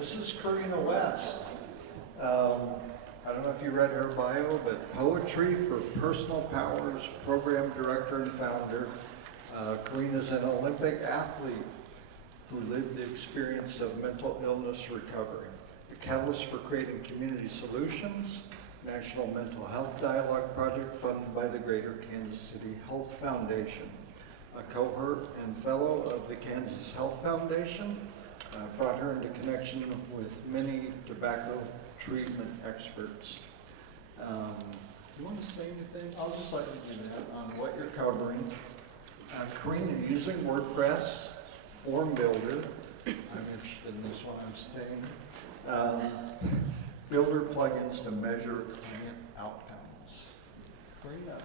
This is Corinna West. I don't know if you read her bio, but Poetry for Personal Powers, Program Director and Founder. Corinna's an Olympic athlete who lived the experience of mental illness recovery. A catalyst for creating community solutions, National Mental Health Dialogue Project funded by the Greater Kansas City Health Foundation. A cohort and fellow of the Kansas Health Foundation, brought her into connection with many tobacco treatment experts. Do you want to say anything? I'll just let you do that on what you're covering. Corinna, using WordPress, form builder, I'm interested in this one, I'm staying. Builder plugins to measure client outcomes. Corinna.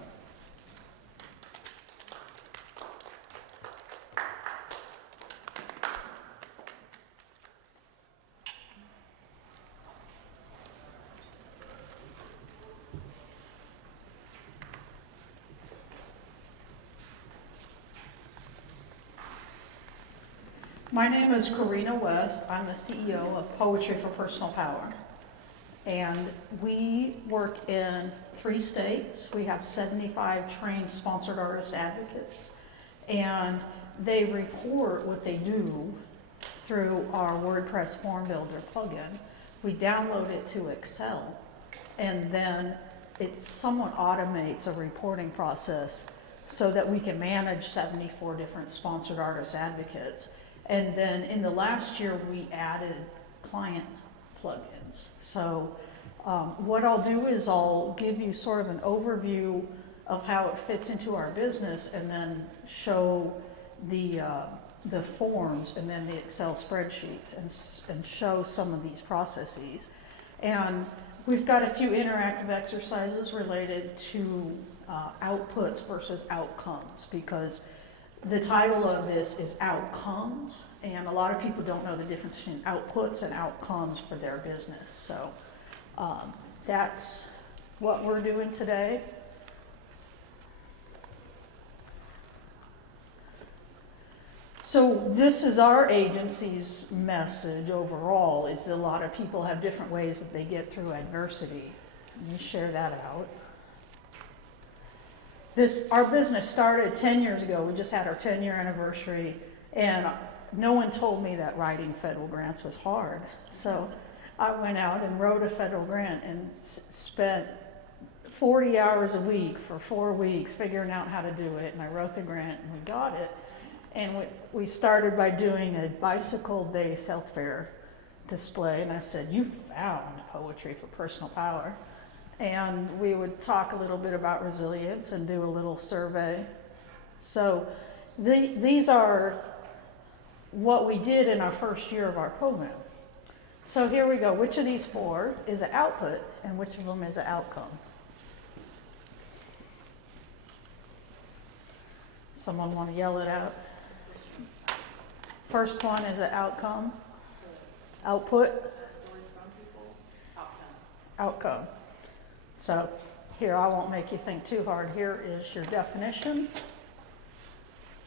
My name is Corinna West. I'm the CEO of Poetry for Personal Power. And we work in 3 states. We have 75 trained sponsored artist advocates. And they report what they do through our WordPress form builder plugin. We download it to Excel, and then it somewhat automates a reporting process so that we can manage 74 different sponsored artist advocates. And then in the last year, we added client plugins. So what I'll do is I'll give you sort of an overview of how it fits into our business, and then show the forms and then the Excel spreadsheets, and show some of these processes. And we've got a few interactive exercises related to outputs versus outcomes, because the title of this is Outcomes, and a lot of people don't know the difference between outputs and outcomes for their business. So that's what we're doing today. So this is our agency's message overall, is a lot of people have different ways that they get through adversity. Let me share that out. Our business started 10 years ago. We just had our 10-year anniversary, and no one told me that writing federal grants was hard. So I went out and wrote a federal grant and spent 40 hours a week for 4 weeks figuring out how to do it. And I wrote the grant and we got it. And we started by doing a bicycle-based health fair display. And I said, "You found Poetry for Personal Power." And we would talk a little bit about resilience and do a little survey. So these are what we did in our first year of our program. So here we go. Which of these 4 is an output, and which of them is an outcome? Someone want to yell it out? First one is an outcome. Output. Outcome. So here, I won't make you think too hard. Here is your definition.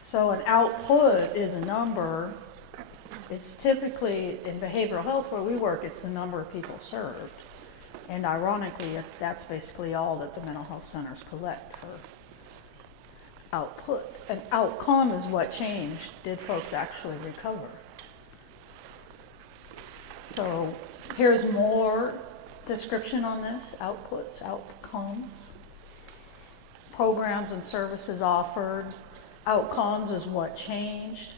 So an output is a number. It's typically, in behavioral health where we work, it's the number of people served. And ironically, that's basically all that the mental health centers collect for output. An outcome is what changed. Did folks actually recover? So here's more description on this: outputs, outcomes, programs and services offered. Outcomes is what changed.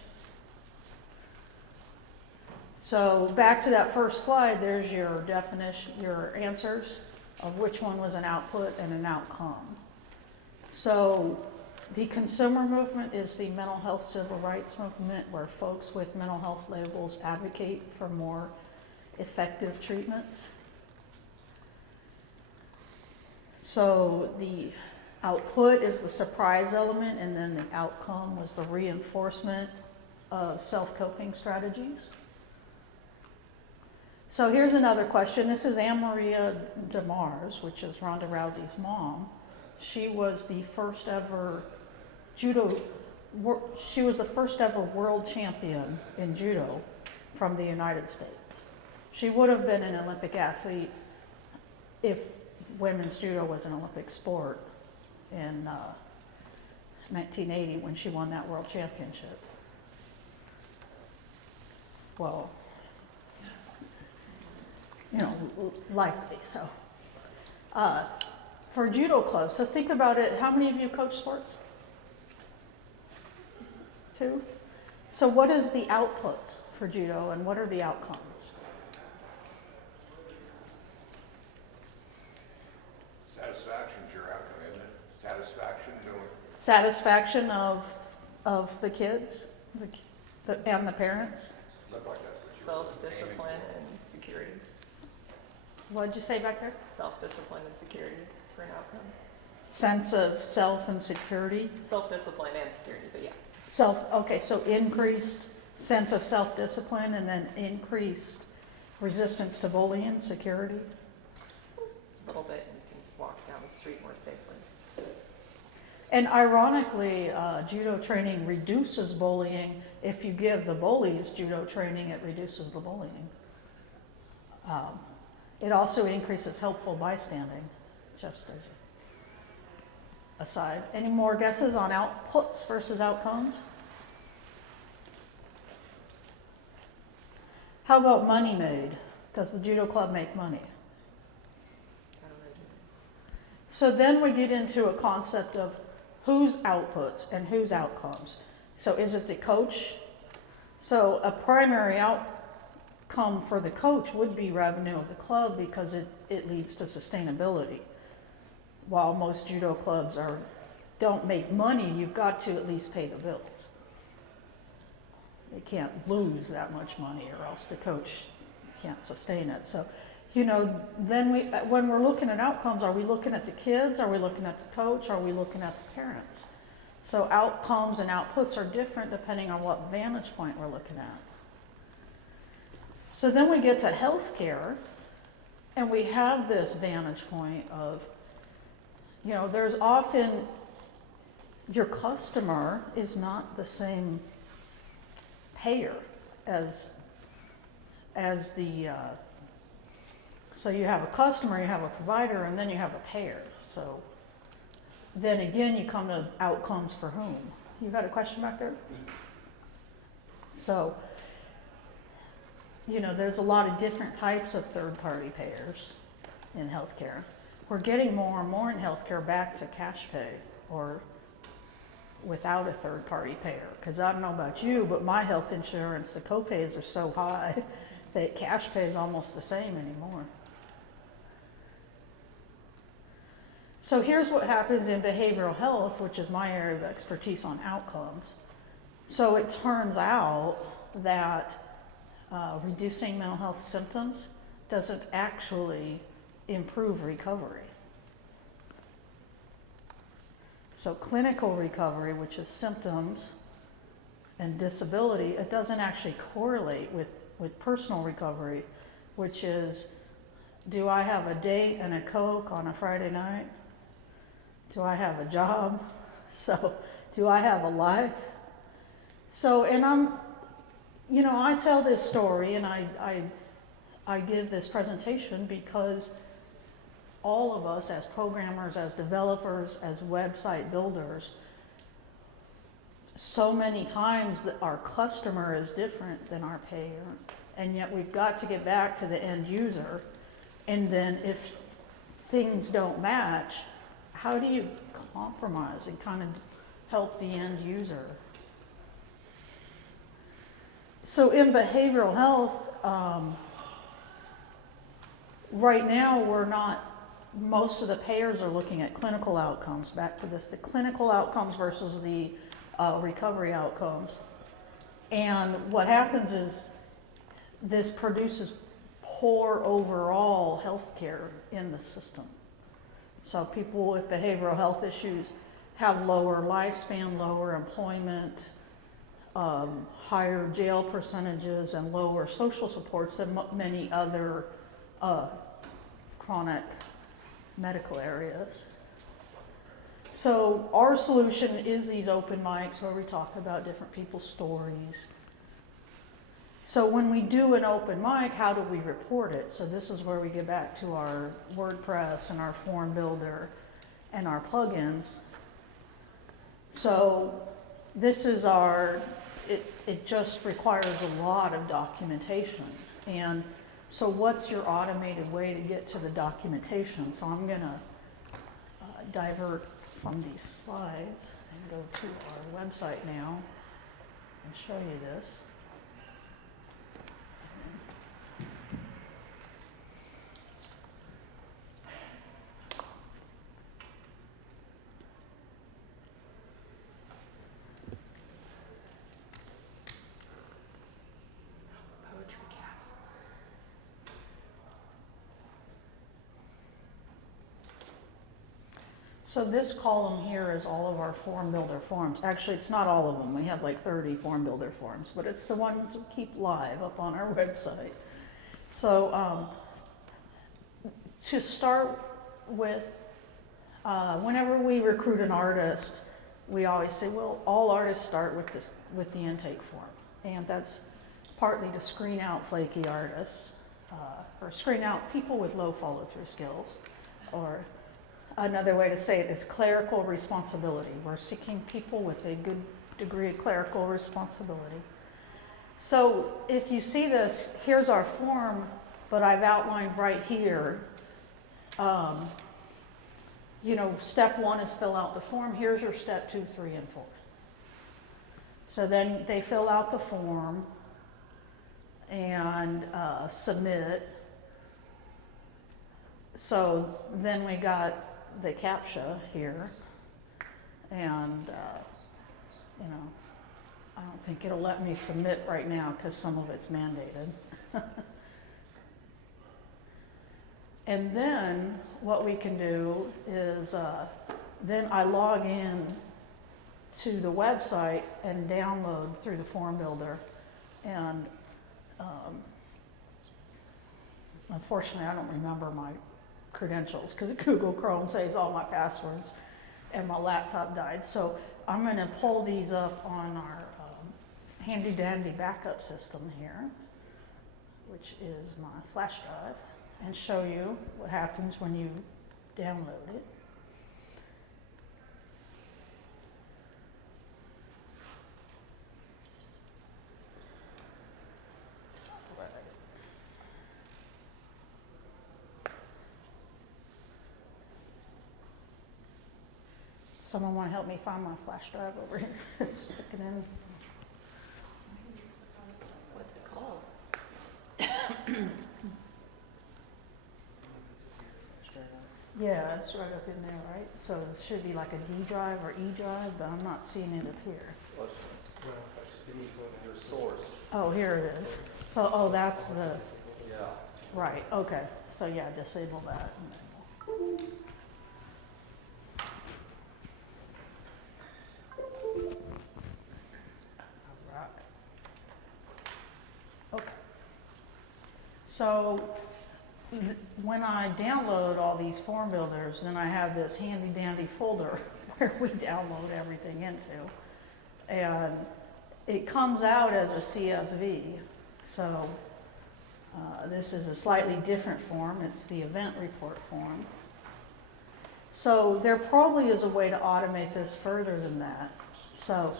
So back to that first slide, there's your definition, your answers of which one was an output and an outcome. So the consumer movement is the mental health civil rights movement, where folks with mental health labels advocate for more effective treatments. So the output is the surprise element, and then the outcome was the reinforcement of self-coping strategies. So here's another question. This is Anne-Maria DeMars, which is Ronda Rousey's mom. She was the first ever world champion in judo from the United States. She would have been an Olympic athlete if women's judo was an Olympic sport in 1980 when she won that world championship. Well, you know, likely so. For judo clubs, so think about it, how many of you coach sports? 2? So what is the outputs for judo and what are the outcomes? Satisfaction's your outcome, isn't it? Satisfaction doing. Satisfaction of the kids and the parents? Look like that's what you're Self-discipline and security. What did you say back there? Self-discipline and security for an outcome. Sense of self and security. Self-discipline and security, but yeah. Okay, so increased sense of self-discipline and then increased resistance to bullying, security. A little bit, and you can walk down the street more safely. And ironically, judo training reduces bullying. If you give the bullies judo training, it reduces the bullying. It also increases helpful bystanding, just as aside. Any more guesses on outputs versus outcomes? How about money made? Does the judo club make money? I don't know. So then we get into a concept of whose outputs and whose outcomes. So is it the coach? So a primary outcome for the coach would be revenue of the club because it leads to sustainability. While most judo clubs don't make money, you've got to at least pay the bills. They can't lose that much money or else the coach can't sustain it. So, you know, then when we're looking at outcomes, are we looking at the kids? Are we looking at the coach? Are we looking at the parents? So outcomes and outputs are different depending on what vantage point we're looking at. So then we get to healthcare, and we have this vantage point of, you know, there's often, your customer is not the same payer as the, so you have a customer, you have a provider, and then you have a payer. So then again, you come to outcomes for whom? You got a question back there? So, you know, there's a lot of different types of third-party payers in healthcare. We're getting more and more in healthcare back to cash pay or without a third-party payer. Because I don't know about you, but my health insurance, the co-pays are so high that cash pay is almost the same anymore. So here's what happens in behavioral health, which is my area of expertise on outcomes. So it turns out that reducing mental health symptoms doesn't actually improve recovery. So clinical recovery, which is symptoms and disability, it doesn't actually correlate with personal recovery, which is, do I have a date and a Coke on a Friday night? Do I have a job? So do I have a life? So, and you know, I tell this story and I give this presentation because all of us as programmers, as developers, as website builders, so many times that our customer is different than our payer, and yet we've got to get back to the end user. And then if things don't match, how do you compromise and kind of help the end user? So in behavioral health, right now most of the payers are looking at clinical outcomes. Back to this, the clinical outcomes versus the recovery outcomes. And what happens is this produces poor overall health care in the system. So people with behavioral health issues have lower lifespan, lower employment, higher jail percentages, and lower social supports than many other chronic medical areas. So our solution is these open mics where we talk about different people's stories. So when we do an open mic, how do we report it? So this is where we get back to our WordPress and our form builder and our plugins. So this is it just requires a lot of documentation. And so what's your automated way to get to the documentation? So I'm gonna divert from these slides and go to our website now and show you this. Poetry cats. So this column here is all of our form builder forms. Actually, it's not all of them. We have like 30 form builder forms, but it's the ones we keep live up on our website. So to start with, whenever we recruit an artist, we always say, well, all artists start with the intake form. And that's partly to screen out flaky artists, or screen out people with low follow-through skills, or another way to say it is clerical responsibility. We're seeking people with a good degree of clerical responsibility. So if you see this, here's our form, but I've outlined right here, you know, step 1 is fill out the form. Here's your step 2, 3, and 4. So then they fill out the form and submit. So then we got the CAPTCHA here, and you know, I don't think it'll let me submit right now because some of it's mandated. And then what we can do is then I log in to the website and download through the form builder, and unfortunately I don't remember my credentials because Google Chrome saves all my passwords and my laptop died. So I'm going to pull these up on our handy dandy backup system here, which is my flash drive, and show you what happens when you download it. Someone want to help me find my flash drive over here? It's sticking in. What's it called? Yeah, it's right up in there, right? So it should be like a D drive or E drive, but I'm not seeing it up here. Your source. Oh, here it is. So, oh, that's the, Yeah. right, okay. So yeah, disable that. Alright. Okay. So when I download all these form builders, then I have this handy dandy folder where we download everything into. And it comes out as a CSV. So this is a slightly different form. It's the event report form. So there probably is a way to automate this further than that. So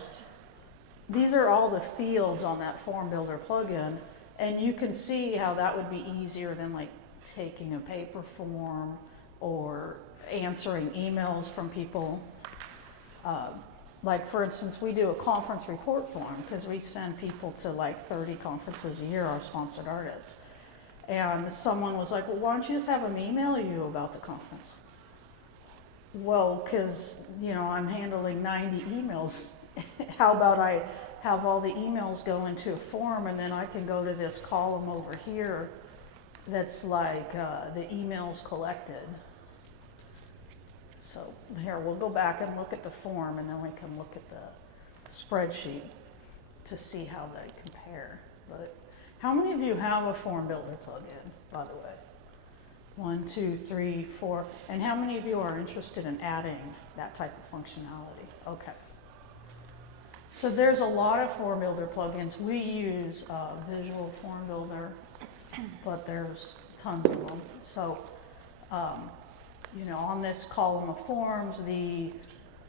these are all the fields on that form builder plugin, and you can see how that would be easier than like taking a paper form or answering emails from people. Like for instance, we do a conference report form because we send people to like 30 conferences a year, our sponsored artists. And someone was like, well, why don't you just have them email you about the conference? Well, because, you know, I'm handling 90 emails. How about I have all the emails go into a form, and then I can go to this column over here that's like the emails collected. So here, we'll go back and look at the form, and then we can look at the spreadsheet to see how they compare. But how many of you have a form builder plugin, by the way? 1, 2, 3, 4. And how many of you are interested in adding that type of functionality? Okay. So there's a lot of form builder plugins. We use Visual Form Builder, but there's tons of them. So, you know, on this column of forms, the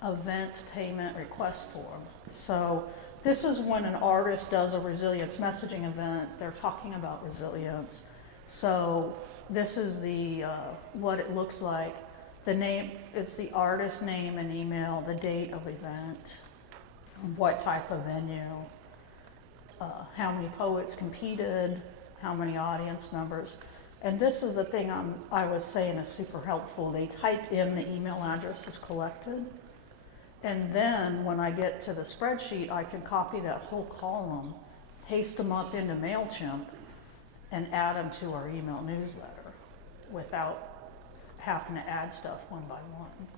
event payment request form. So this is when an artist does a resilience messaging event. They're talking about resilience. So this is the what it looks like. The name, it's the artist name and email, the date of event, what type of venue, how many poets competed, how many audience members. And this is the thing I was saying is super helpful. They type in the email addresses collected. And then when I get to the spreadsheet, I can copy that whole column, paste them up into MailChimp, and add them to our email newsletter without having to add stuff one by one.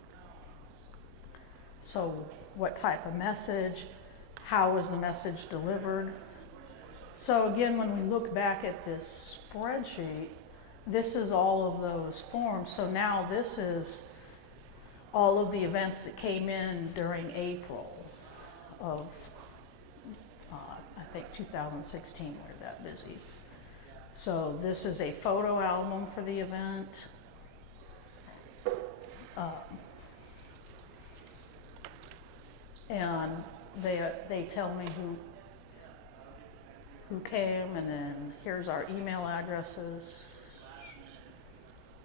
So what type of message, how was the message delivered? So again, when we look back at this spreadsheet, this is all of those forms. So now this is all of the events that came in during April of, I think 2016, we're that busy. So this is a photo album for the event. And they tell me who came, and then here's our email addresses.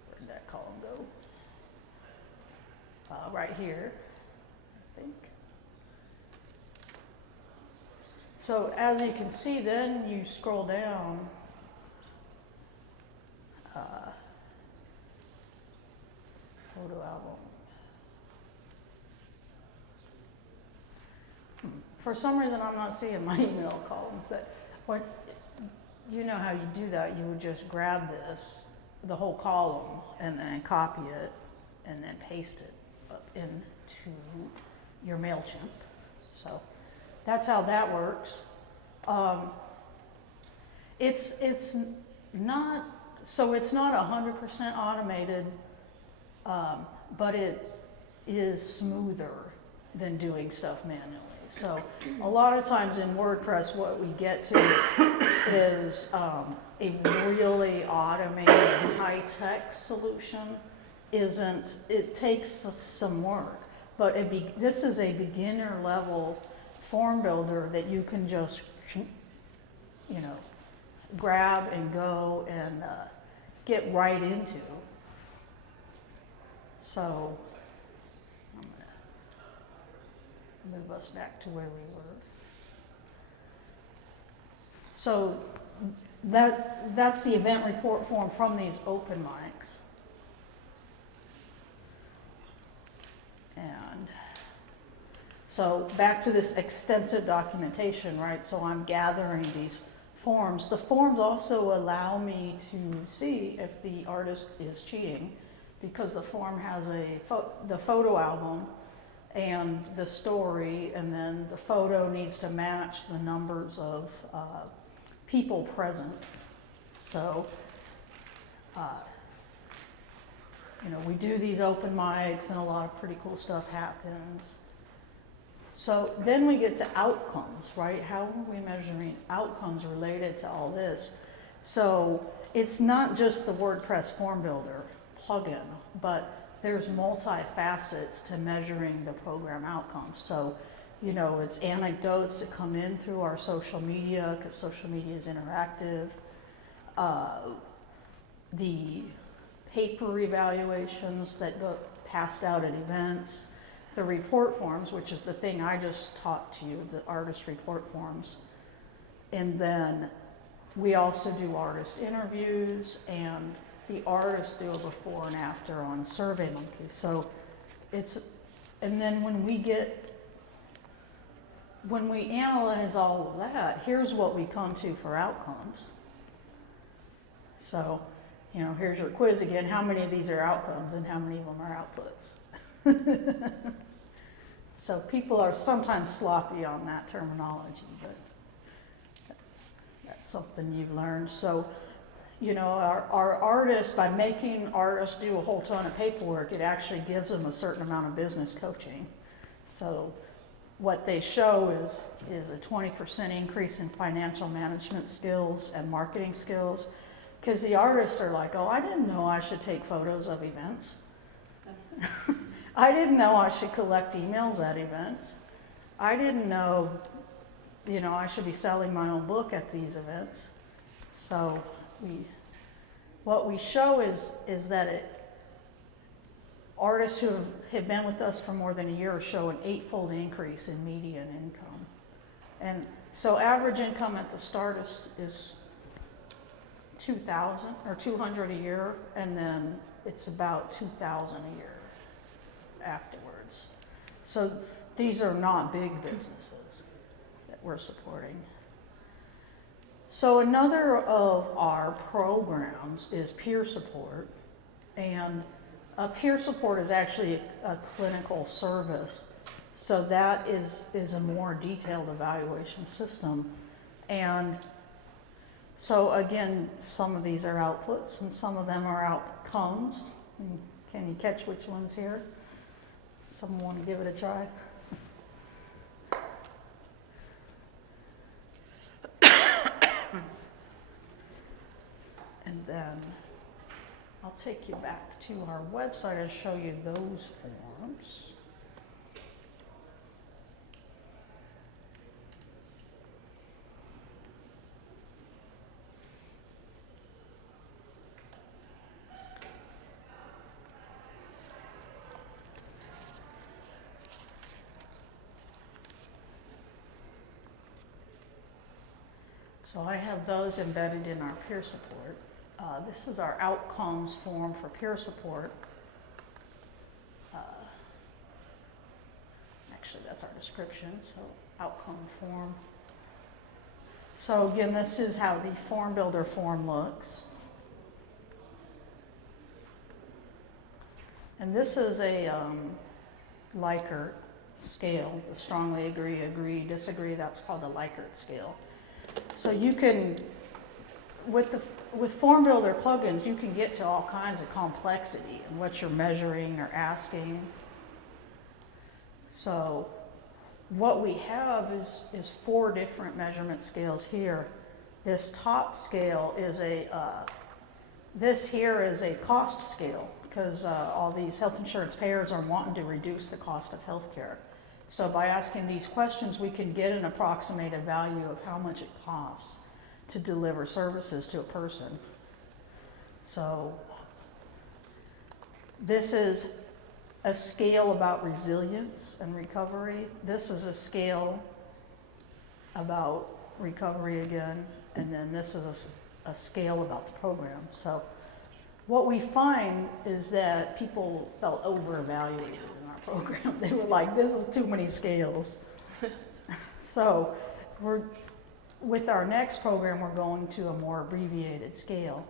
Where'd that column go? Right here, I think. So as you can see, then you scroll down. Photo album. For some reason, I'm not seeing my email column, but what, you know how you do that, you would just grab this, the whole column, and then copy it, and then paste it up into your MailChimp. So that's how that works. It's not 100% automated, but it is smoother than doing stuff manually. So a lot of times in WordPress, what we get to is a really automated high-tech solution. It takes some work, but this is a beginner level form builder that you can just, you know, grab and go and get right into. So I'm gonna move us back to where we were. So that's the event report form from these open mics. And so back to this extensive documentation, right? So I'm gathering these forms. The forms also allow me to see if the artist is cheating, because the form has the photo album and the story, and then the photo needs to match the numbers of people present. So, you know, we do these open mics and a lot of pretty cool stuff happens. So then we get to outcomes, right? How are we measuring outcomes related to all this? So it's not just the WordPress form builder plugin, but there's multi-facets to measuring the program outcomes. So, you know, it's anecdotes that come in through our social media, because social media is interactive. The paper evaluations that go passed out at events, the report forms, which is the thing I just taught to you, the artist report forms. And then we also do artist interviews, and the artists do a before and after on SurveyMonkey. So and then when we analyze all of that, here's what we come to for outcomes. So, you know, here's your quiz again. How many of these are outcomes and how many of them are outputs? So people are sometimes sloppy on that terminology, but that's something you've learned. So, you know, our artists, by making artists do a whole ton of paperwork, it actually gives them a certain amount of business coaching. So what they show is a 20% increase in financial management skills and marketing skills. Because the artists are like, oh, I didn't know I should take photos of events. I didn't know I should collect emails at events. I didn't know, I should be selling my own book at these events. So what we show is that artists who have been with us for more than a year show an 8-fold increase in median income. And so average income at the start is $2,000 or $200 a year, and then it's about $2,000 a year afterwards. So these are not big businesses that we're supporting. So another of our programs is peer support, and peer support is actually a clinical service. So that is a more detailed evaluation system. And so again, some of these are outputs and some of them are outcomes. Can you catch which one's here? Someone want to give it a try? And then I'll take you back to our website and show you those forms. So I have those embedded in our peer support. This is our outcomes form for peer support. Actually, that's our description, so outcome form. So again, this is how the form builder form looks. And this is a Likert scale, the strongly agree, agree, disagree. That's called a Likert scale. So you can, with form builder plugins, you can get to all kinds of complexity in what you're measuring or asking. So what we have is 4 different measurement scales here. This top scale is this here is a cost scale, because all these health insurance payers are wanting to reduce the cost of healthcare. So by asking these questions, we can get an approximated value of how much it costs to deliver services to a person. So this is a scale about resilience and recovery. This is a scale about recovery again, and then this is a scale about the program. So what we find is that people felt overevaluated in our program. They were like, this is too many scales. So with our next program, we're going to a more abbreviated scale.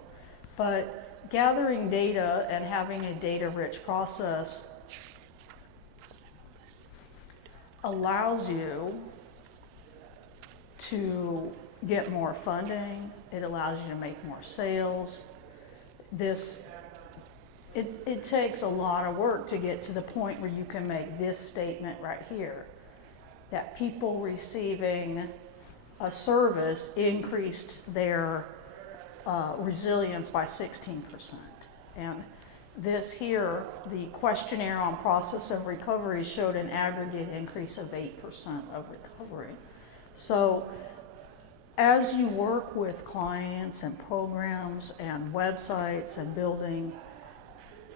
But gathering data and having a data-rich process allows you to get more funding. It allows you to make more sales. It takes a lot of work to get to the point where you can make this statement right here, that people receiving a service increased their resilience by 16%. And this here, the questionnaire on process of recovery showed an aggregate increase of 8% of recovery. So as you work with clients and programs and websites and building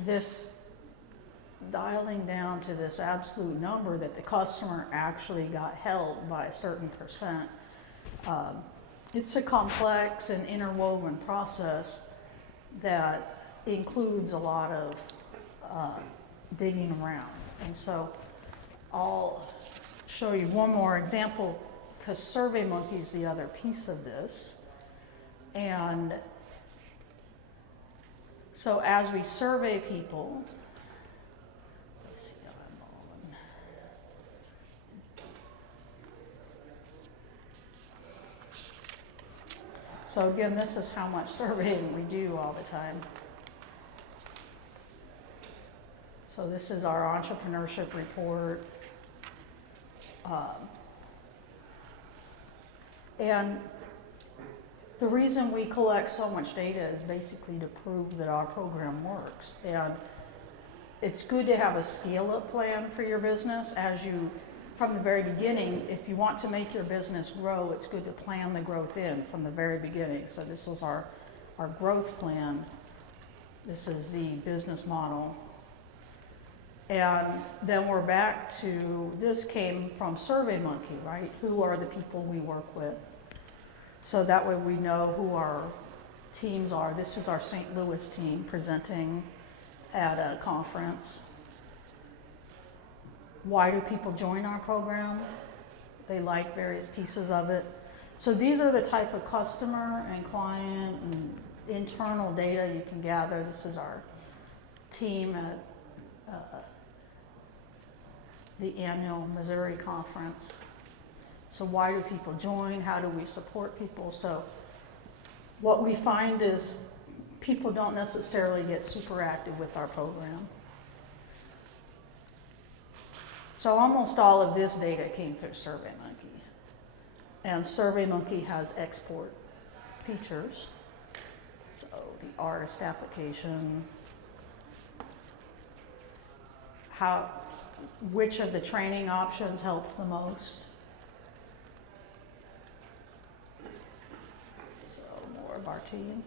this, dialing down to this absolute number that the customer actually got help by a certain percent, it's a complex and interwoven process that includes a lot of digging around. And so I'll show you one more example, because SurveyMonkey is the other piece of this. And so as we survey people, let's see how I'm on. So again, this is how much surveying we do all the time. So this is our entrepreneurship report. And the reason we collect so much data is basically to prove that our program works. And it's good to have a scale-up plan for your business from the very beginning. If you want to make your business grow, it's good to plan the growth in from the very beginning. So this is our growth plan. This is the business model. And then we're back to, this came from SurveyMonkey, right? Who are the people we work with? So that way we know who our teams are. This is our St. Louis team presenting at a conference. Why do people join our program? They like various pieces of it. So these are the type of customer and client and internal data you can gather. This is our team at the annual Missouri conference. So why do people join? How do we support people? So what we find is people don't necessarily get super active with our program. So almost all of this data came through SurveyMonkey. And SurveyMonkey has export features. So the artist application, which of the training options helped the most. So more of our team.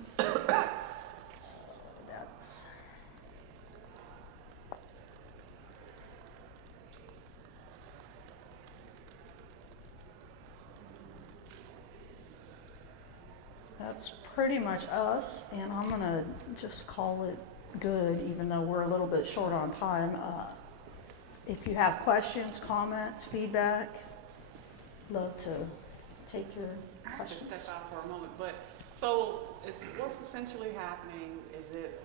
That's pretty much us, and I'm gonna just call it good, even though we're a little bit short on time. If you have questions, comments, feedback, love to take your I have to questions. step out for a moment, but so what's essentially happening is it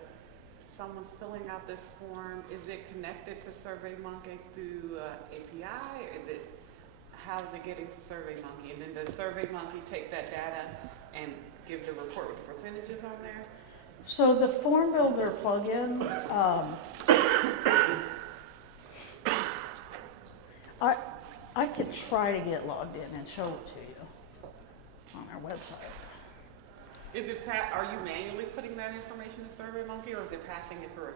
someone's filling out this form, is it connected to SurveyMonkey through API? How's it getting to SurveyMonkey? And then does SurveyMonkey take that data and give the report with the percentages on there? So the form builder plugin, I could try to get logged in and show it to you on our website. Are you manually putting that information to SurveyMonkey, or is it passing it through?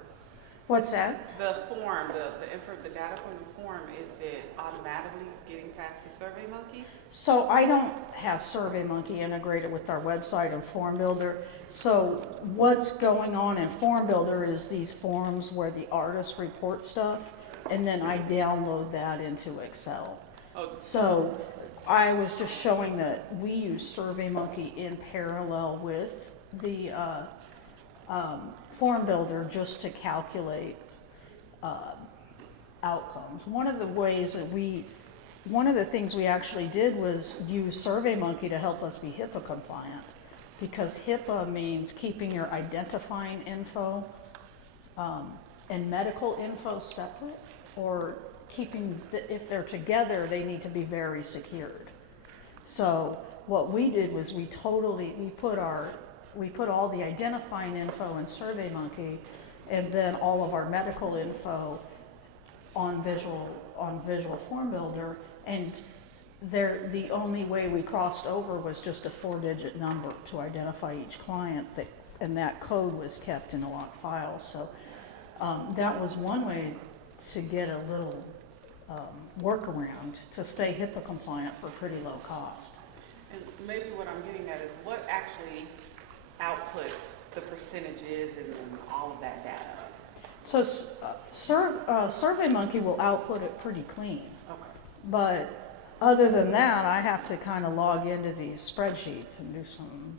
What's that? The form, the data from the form, is it automatically getting passed to SurveyMonkey? So I don't have SurveyMonkey integrated with our website and Form Builder. So what's going on in Form Builder is these forms where the artist reports stuff, and then I download that into Excel. Oh. So I was just showing that we use SurveyMonkey in parallel with the Form Builder just to calculate outcomes. One of the things we actually did was use SurveyMonkey to help us be HIPAA compliant, because HIPAA means keeping your identifying info and medical info separate, or if they're together, they need to be very secured. So what we did was we put all the identifying info in SurveyMonkey, and then all of our medical info on Visual Form Builder, and the only way we crossed over was just a 4-digit number to identify each client, and that code was kept in a log file. So that was one way to get a little workaround to stay HIPAA compliant for pretty low cost. And maybe what I'm getting at is what actually outputs the percentages and all of that data? So SurveyMonkey will output it pretty clean. Okay. But other than that, I have to kind of log into these spreadsheets and do some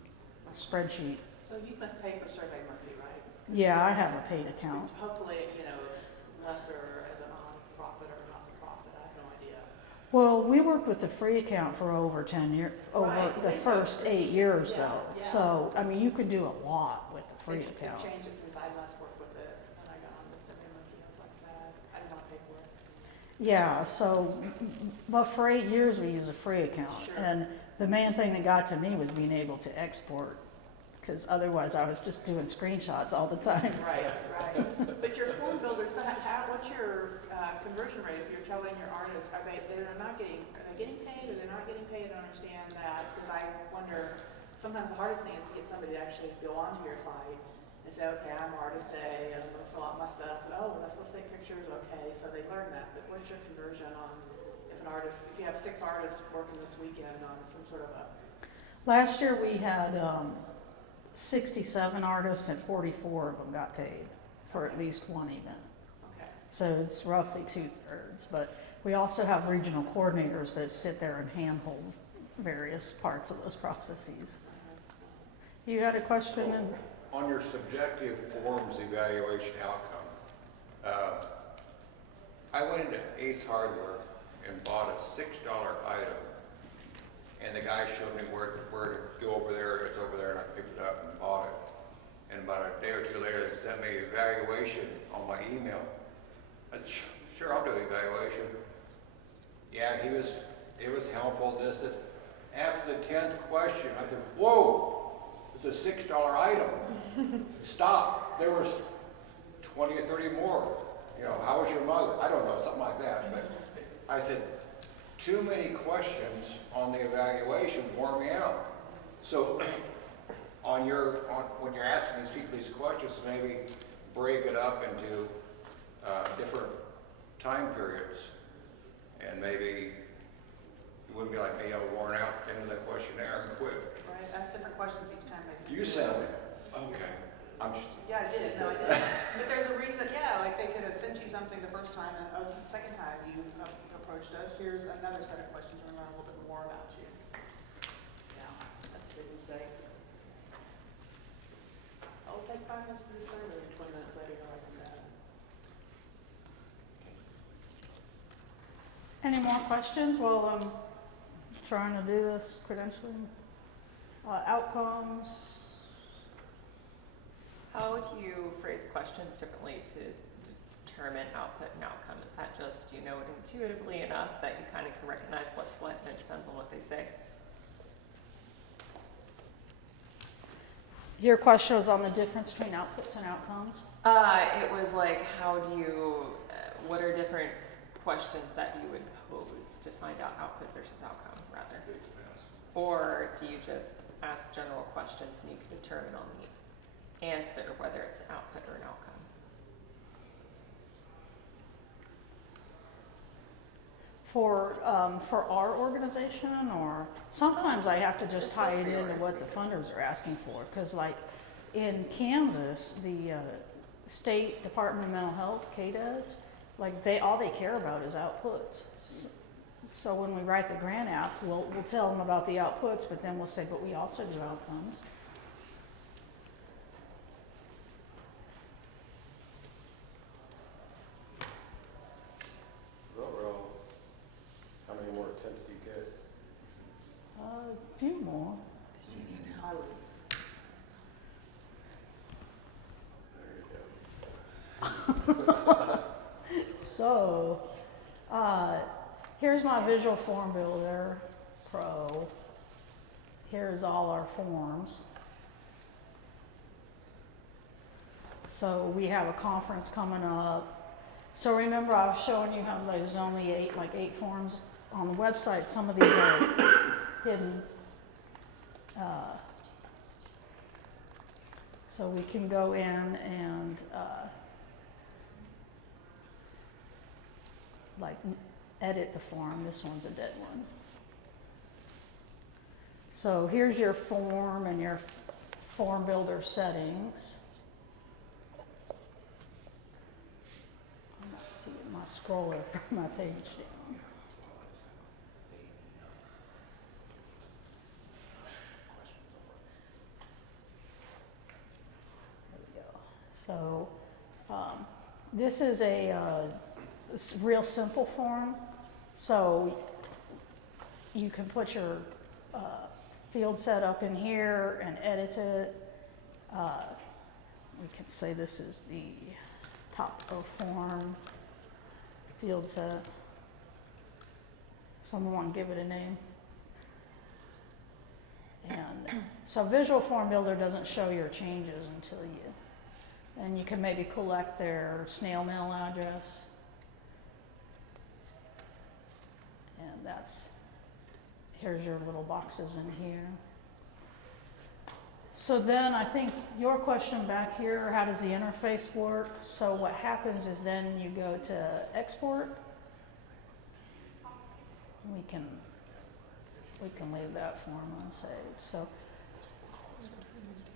spreadsheet. So you must pay for SurveyMonkey, right? Yeah, I have a paid account. Hopefully, it's lesser as a nonprofit or not-for-profit, I have no idea. Well, we worked with the free account for over 10 years, over Right, the first 8 years yeah, though. yeah. So, I mean, you can do a lot with the free They've account. changed it since I last worked with it, and I got on the SurveyMonkey, I was like sad, I did not pay for it. Yeah, so, but for 8 years we used a free account. Sure. And the main thing that got to me was being able to export because otherwise I was just doing screenshots all the time. Right, right. But your form builders, so what's your conversion rate if you're telling your artists, are they getting paid or they're not getting paid? I don't understand that, because I wonder, sometimes the hardest thing is to get somebody to actually go onto your site and say, okay, I'm artist A, and I'm gonna fill out my stuff, and oh, that's supposed to take pictures, okay, so they learn that, but what's your conversion on, if you have 6 artists working this weekend on some sort of a, Last year we had 67 artists and 44 of them got paid for at least one event. okay. So it's roughly 2/3, but we also have regional coordinators that sit there and handhold various parts of those processes. You had a question? And On your subjective forms evaluation outcome, I went into Ace Hardware and bought a $6 item, and the guy showed me where to go over there. It's over there, and I picked it up and bought it. And about a day or two later, they sent me an evaluation on my email. I said, sure, I'll do the evaluation. Yeah, it was helpful, this. After the 10th question, I said, whoa, it's a $6 item. Stop. There was 20 or 30 more. You know, how was your mother? I don't know, something like that. But I said, too many questions on the evaluation wore me out. So when you're asking these people these questions, maybe break it up into different time periods. And maybe you wouldn't be like me, worn out at the end of the questionnaire and quit. Right, ask different questions each time they send You sent it. Okay. I'm just, Yeah, I did. No, I did. But there's a reason, yeah, like they could have sent you something the first time, and oh, this is the second time you approached us. Here's another set of questions to learn a little bit more about you. Yeah, that's a big mistake. Oh, it'll take 5 minutes to do the survey, and 20 minutes later, you're like, I'm done. any more questions while I'm trying to do this credentialing? Outcomes? How would you phrase questions differently to determine output and outcome? Is that just, you know it intuitively enough that you kind of can recognize what's what, and it depends on what they say? Your question was on the difference between outputs and outcomes? It was like, how do you, what are different questions that you would pose to find out output versus outcome, rather? Or do you just ask general questions and you can determine on the answer whether it's an output or an outcome? For our organization, or sometimes I have to just tie it into what the funders are asking for, because like in Kansas, the State Department of Mental Health, KDES, like all they care about is outputs. So when we write the grant app, we'll tell them about the outputs, but then we'll say, but we also do outcomes. Overall, how many more attempts do you get? A few more. I would. There you go. So, here's my visual form builder, Pro. Here's all our forms. So we have a conference coming up. So remember I was showing you how there's only 8 forms on the website. Some of these are hidden. So we can go in and edit the form. This one's a dead one. So here's your form and your form builder settings. I'm not seeing my scroller, my page down. There we go. So this is a real simple form. So you can put your field set up in here and edit it. We can say this is the top of form field set. Someone want to give it a name. And so Visual Form Builder doesn't show your changes until and you can maybe collect their snail mail address. And here's your little boxes in here. So then I think your question back here, how does the interface work? So what happens is then you go to export. We can leave that form unsaved. So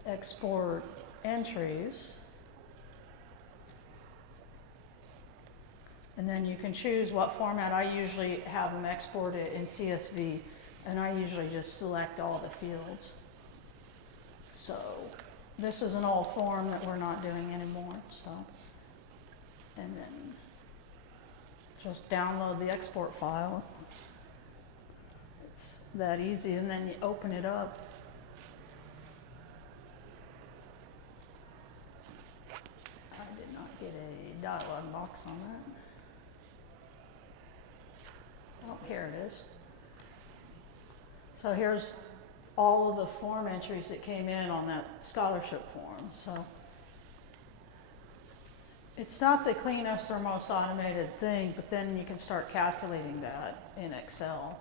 export entries. And then you can choose what format. I usually have them export it in CSV, and I usually just select all the fields. So this is an old form that we're not doing anymore. So, and then just download the export file. It's that easy, and then you open it up. I did not get a dialog box on that. Oh, here it is. So here's all of the form entries that came in on that scholarship form. So it's not the cleanest or most automated thing, but then you can start calculating that in Excel.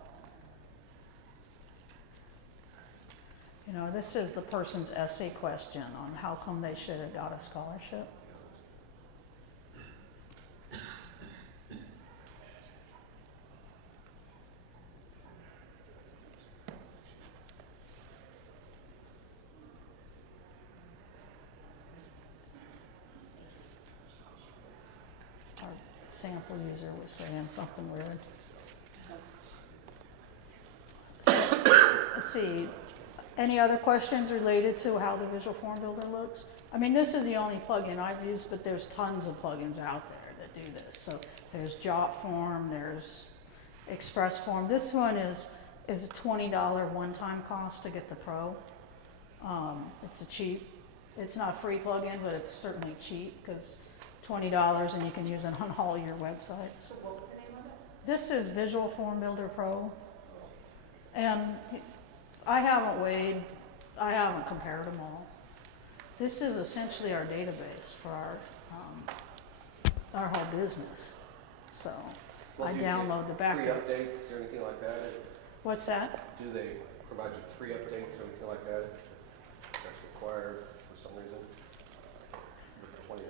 You know, this is the person's essay question on how come they should have got a scholarship. Sample user was saying something weird. Let's see. Any other questions related to how the Visual Form Builder looks? I mean, this is the only plugin I've used, but there's tons of plugins out there that do this. So there's JotForm, there's ExpressForm. This one is a $20 one-time cost to get the Pro. It's not a free plugin, but it's certainly cheap because $20 and you can use it on all your websites. So what was the name of it? This is Visual Form Builder Pro. And I haven't compared them all. This is essentially our database for our whole business. So I download the backups. Free updates or anything like that? What's that? Do they provide you free updates or anything like that? That's required for some reason?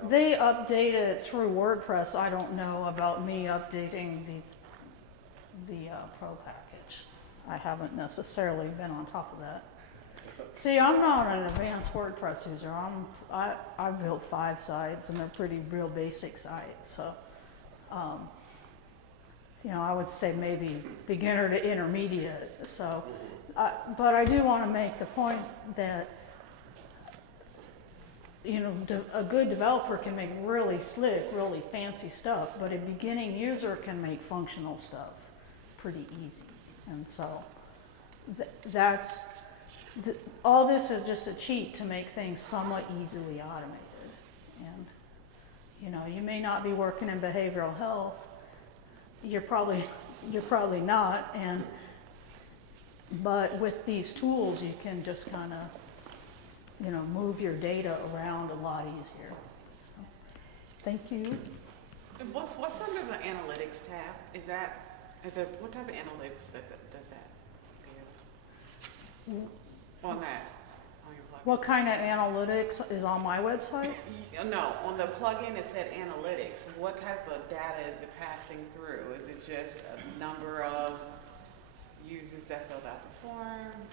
$20. They update it through WordPress. I don't know about me updating the Pro package. I haven't necessarily been on top of that. See, I'm not an advanced WordPress user. I've built 5 sites and they're pretty real basic sites. So, you know, I would say maybe beginner to intermediate. So, but I do want to make the point that, you know, a good developer can make really slick, really fancy stuff, but a beginning user can make functional stuff pretty easy. And so all this is just a cheat to make things somewhat easily automated. And, you know, you may not be working in behavioral health. You're probably not. But with these tools, you can just kind of, you know, move your data around a lot easier. So, thank you. And what's under the analytics tab? What type of analytics does that give? On your plugin? What kind of analytics is on my website? No, on the plugin it said analytics. What type of data is it passing through? Is it just a number of users that filled out the form?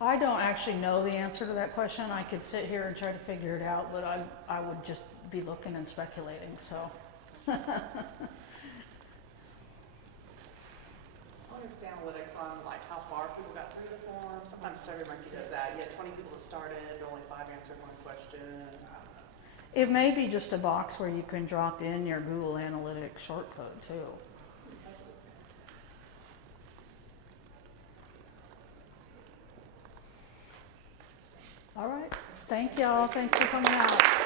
I don't actually know the answer to that question. I could sit here and try to figure it out, but I would just be looking and speculating, so. I wonder if it's analytics on like how far people got through the form. Sometimes SurveyMonkey does that. You had 20 people that started, only 5 answered one question. I don't know. It may be just a box where you can drop in your Google Analytics shortcode too. All right, thank y'all, thanks for coming out.